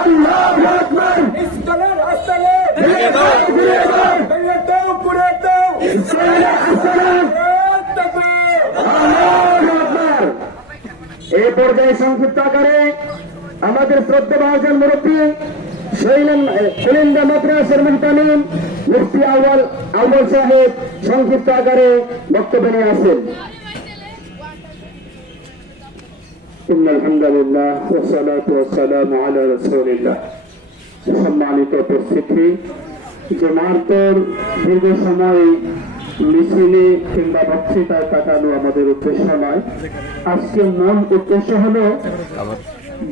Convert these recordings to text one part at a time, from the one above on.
আল্লাহু আকবার। ইসলামের আস্তানা ভেঙে দাও, ঘুরিয়ে দাও, ভেঙে দাও, ঘুরিয়ে দাও। ইসলামের আস্তানা আল্লাহু আকবার। এই পর্যায়ে সংক্ষিপ্ত আকারে আমাদের শ্রদ্ধাভাজন মুরব্বী শৈলেন্দ্র মাদ্রাসার মুহতামিম মুফতি আউয়াল সাহেব সংক্ষিপ্ত আকারে বক্তব্য নিয়ে আসেন। আলহামদুলিল্লাহ ওয়াসসালাতু ওয়াসসালামু আলা রাসূলিল্লাহ। সম্মানিত উপস্থিতি, জমাতের দীর্ঘ সময় মিছিলে কিংবা বক্তৃতায় কাটানো আমাদের উদ্দেশ্য নয়। আজকের মূল উদ্দেশ্য হল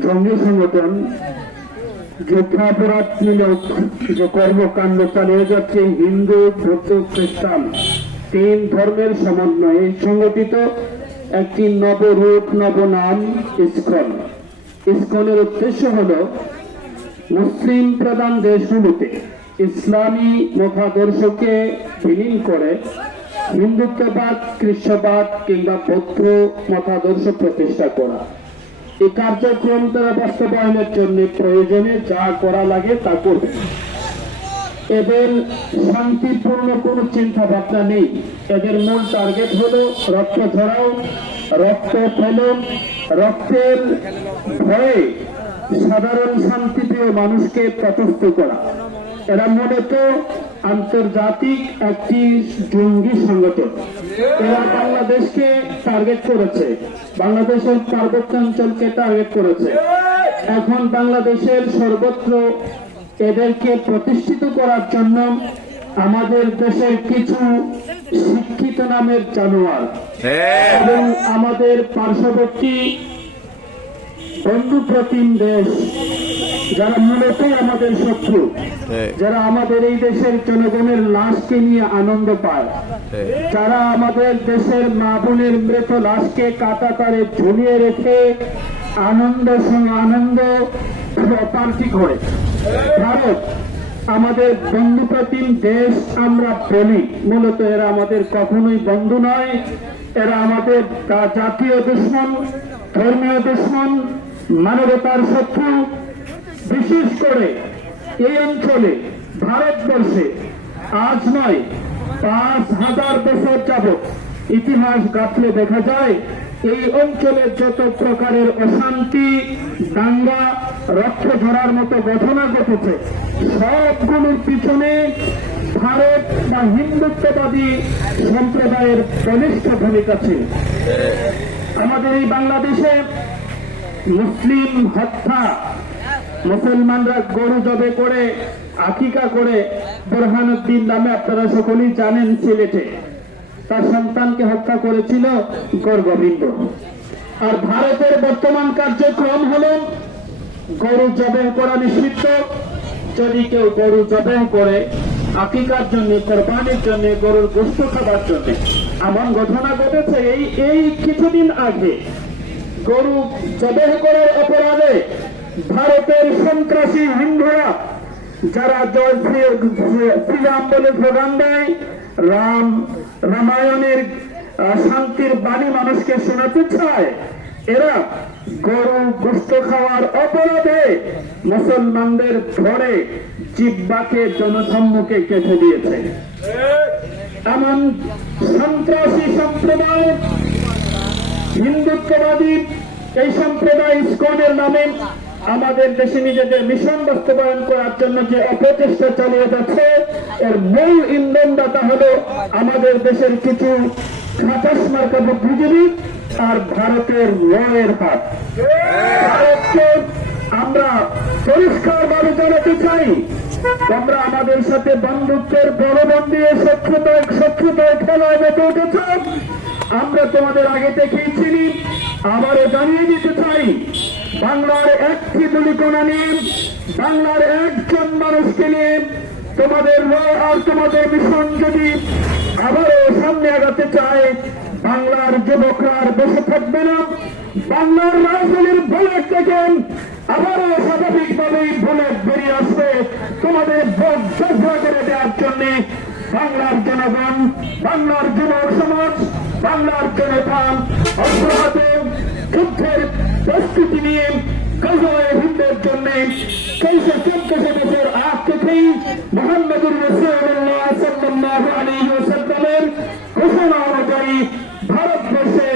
জঙ্গি সংগঠন যুদ্ধাপরাধমূলক যে কর্মকাণ্ড চালিয়ে যাচ্ছে হিন্দু, বৌদ্ধ, খ্রিস্টান তিন ধর্মের সমন্বয়ে সংগঠিত একটি নবরূপ নবনাম ইসকন। ইসকনের উদ্দেশ্য হল মুসলিম প্রধান দেশগুলোতে ইসলামী মতাদর্শকে বিলীন করে হিন্দুত্ববাদ, খ্রিস্টবাদ কিংবা বৌদ্ধ মতাদর্শ প্রতিষ্ঠা করা। এই কার্যক্রম তারা বাস্তবায়নের জন্য প্রয়োজনে যা করা লাগে তা করবে। এদের শান্তিপূর্ণ কোনো চিন্তা ভাবনা নেই। এদের মূল টার্গেট হলো রক্ত ঝরাও, রক্ত ফেলো, রক্তের ভয়ে সাধারণ শান্তিপ্রিয় মানুষকে তটস্থ করা। এরা মূলত আন্তর্জাতিক একটি জঙ্গি সংগঠন। এরা বাংলাদেশকে টার্গেট করেছে, বাংলাদেশের পার্বত্যাঞ্চলকে টার্গেট করেছে। এখন বাংলাদেশের সর্বত্র এদেরকে প্রতিষ্ঠিত করার জন্য আমাদের দেশের কিছু শিক্ষিত নামের জানোয়ার এবং আমাদের পার্শ্ববর্তী বন্ধুপ্রতিম দেশ, যারা মূলত আমাদের শত্রু, যারা আমাদের এই দেশের জনগণের লাশকে নিয়ে আনন্দ পায়, যারা আমাদের দেশের মা বোনের মৃত লাশকে কাঁটাতারে ঝুলিয়ে রেখে আনন্দ পার্টি করে। ভারত আমাদের বন্ধুপ্রতিম দেশ আমরা বলি, মূলত এরা আমাদের কখনোই বন্ধু নয়। এরা আমাদের জাতীয় দুশ্মন, ধর্মীয় দুশ্মন, মানবতার শত্রু। বিশেষ করে এই অঞ্চলে, ভারতবর্ষে আজ নয় ৫,০০০ বছর যাবৎ ইতিহাস ঘাটলে দেখা যায় এই অঞ্চলে যত প্রকারের অশান্তি, দাঙ্গা, রক্ত ঝরার মতো ঘটনা ঘটেছে, সবগুলোর পিছনে ভারত বা হিন্দুত্ববাদী সম্প্রদায়ের বলিষ্ঠ ভূমিকা ছিল। আমাদের এই বাংলাদেশে মুসলিম হত্যা, মুসলমানরা গরু জবে করে, আকিকা করে, বোরহানুদ্দিন নামে আপনারা সকলেই জানেন, সিলেটে তার সন্তানকে হত্যা করেছিল গর্গবিন্দ। আর ভারতের বর্তমান কার্যক্রম হল গরু জবে করা নিষিদ্ধ। যদি কেউ গরু জবে করে আকিকার জন্য, কোরবানির জন্য, গরুর গোশত খাবার জন্য, এমন ঘটনা ঘটেছে এই কিছুদিন আগে গরু জবে করার অপরাধে ভারতের সন্ত্রাসী হিন্দুরা, যারা জয় শ্রীরাম বলে স্লোগান দেয়, রামায়ণের শান্তির বাণী মানুষকে শোনাতে চায়, এরা গরু গোশত খাওয়ার অপরাধে মুসলমানদের ধরে জিহ্বাকে জনসম্মুখে কেটে দিয়েছে। এমন সন্ত্রাসী সম্প্রদায়, হিন্দুত্ববাদী এই সম্প্রদায় ইসকনের নামে আমাদের দেশে নিজেদের মিশন বাস্তবায়ন করার জন্য যে অপচেষ্টা চালিয়ে যাচ্ছে, এর মূল ইন্ধনদাতা হলো আমাদের দেশের কিছু খাটাস মার্কা বুদ্ধিজীবী আর ভারতের লয়ের হাত। ভারতকে আমরা পরিষ্কার ভাবে জানাতে চাই, তোমরা আমাদের সাথে বন্ধুত্বের বলবন দিয়ে শত্রুতায় খেলায় মেতে উঠেছ। আমরা তোমাদের আগে থেকেই চিনি। আবারও জানিয়ে দিতে চাই, বাংলার একটি দুলিকোনা নিয়ে, বাংলার একজন মানুষকে নিয়ে তোমাদের আর তোমাদের মিশন যদি আবারও সামনে আগাতে চায়, বাংলার যুবকরা আর বসে থাকবে না। বাংলার রাজধানীর বুলেট থেকে আবারও স্বাভাবিকভাবেই বুলেট বেরিয়ে আসবে তোমাদের ভোট যোদ্ধা করে দেওয়ার জন্য। বাংলার জনগণ, বাংলার যুবক সমাজ, বাংলার জনতা অস্ত্র হাতে যুদ্ধের প্রস্তুতি নিয়ে গাজওয়ায়ে হিন্দের জন্য 1400 বছর আগ থেকেই মুহাম্মদুর রাসূলুল্লাহ সাল্লাল্লাহু আলাইহি ওয়াসাল্লামের ঘোষণা অনুযায়ী ভারতবর্ষে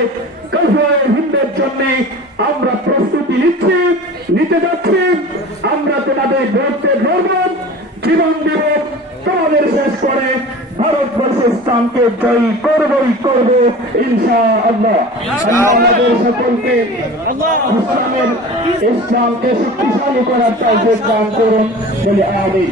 গাজওয়ায়ে হিন্দের জন্য আমরা প্রস্তুতি নিতে যাচ্ছি। আমরা তোমাদের বিরুদ্ধে লড়ব, জীবন দেব, তোমাদের শেষ করে ভারতবর্ষের স্থানকে জয়ী করব ইনশাআল্লাহ। আমাদের সকলকে ইসলামকে শক্তিশালী করার তৌফিক দান করুন বলে আমিন।